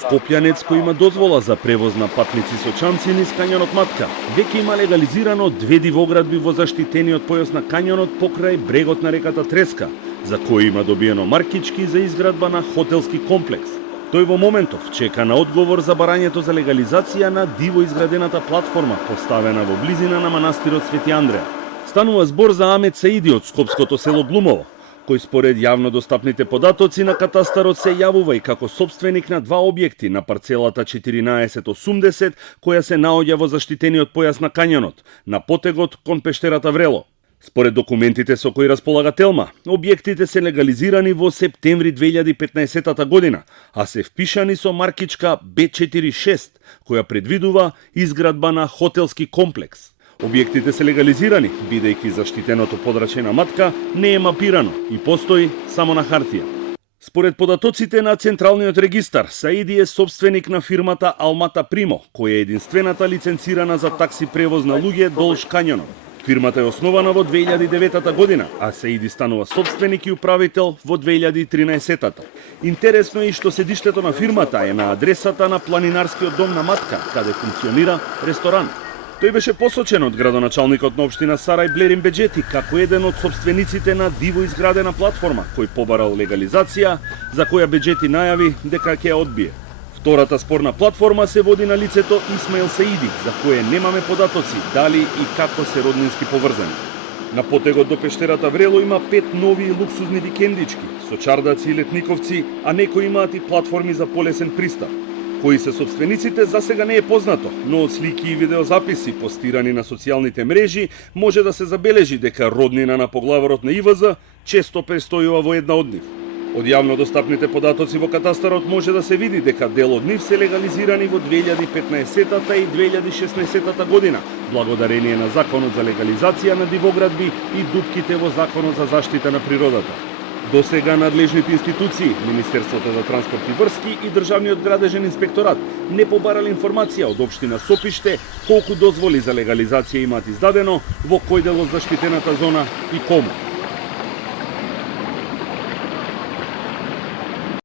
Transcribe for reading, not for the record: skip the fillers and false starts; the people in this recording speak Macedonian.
Скопјанец кој има дозвола за превоз на патници со чамци низ кањонот Матка, веќе има легализирано 2 дивоградби во заштитениот појас на кањонот покрај брегот на реката Треска, за кој има добиено маркички за изградба на хотелски комплекс. Тој во моментов чека на одговор за барањето за легализација на диво изградената платформа поставена во близина на манастирот Свети Андреа. Станува збор за Амет Саиди од скопското село Глумово, кој според јавно достапните податоци на катастарот се јавува и како собственик на 2 објекти на парцелата 1480, која се наоѓа во заштитениот појас на кањонот, на потегот кон пештерата Врело. Според документите со кои располага Телма, објектите се легализирани во септември 2015 година, а се впишани со маркичка B46, која предвидува изградба на хотелски комплекс. Објектите се легализирани, бидејќи заштитеното подрачје на Матка не е мапирано и постои само на хартија. Според податоците на Централниот регистар, Саиди е собственик на фирмата Алмата Примо, која е единствената лиценцирана за такси превоз на луѓе долж кањонот. Фирмата е основана во 2009 година, а Саиди станува собственик и управител во 2013. Интересно е и што седиштето на фирмата е на адресата на планинарскиот дом на Матка, каде функционира ресторан. Тој беше посочен од градоначалникот на општина Сарај Блерин Беџети како еден од собствениците на диво изградена платформа кој побарал легализација, за која Беџети најави дека ќе ја одбие. Втората спорна платформа се води на лицето Исмаил Саиди, за кое немаме податоци дали и како се роднински поврзани. На потегот до пештерата Врело има 5 нови и луксузни викендички, со чардаци и летниковци, а некои имаат и платформи за полесен пристап. Кои се собствениците за сега не е познато, но од слики и видеозаписи постирани на социјалните мрежи може да се забележи дека роднина на поглаварот на ИВЗ често престојува во една од нив. Од јавно достапните податоци во катастарот може да се види дека дел од нив се легализирани во 2015 и 2016 година, благодарение на Законот за легализација на дивоградби и дупките во Законот за заштита на природата. До сега надлежните институции, Министерството за транспорт и врски и Државниот градежен инспекторат не побарале информација од општина Сопиште колку дозволи за легализација имаат издадено, во кој дел од заштитената зона и кому.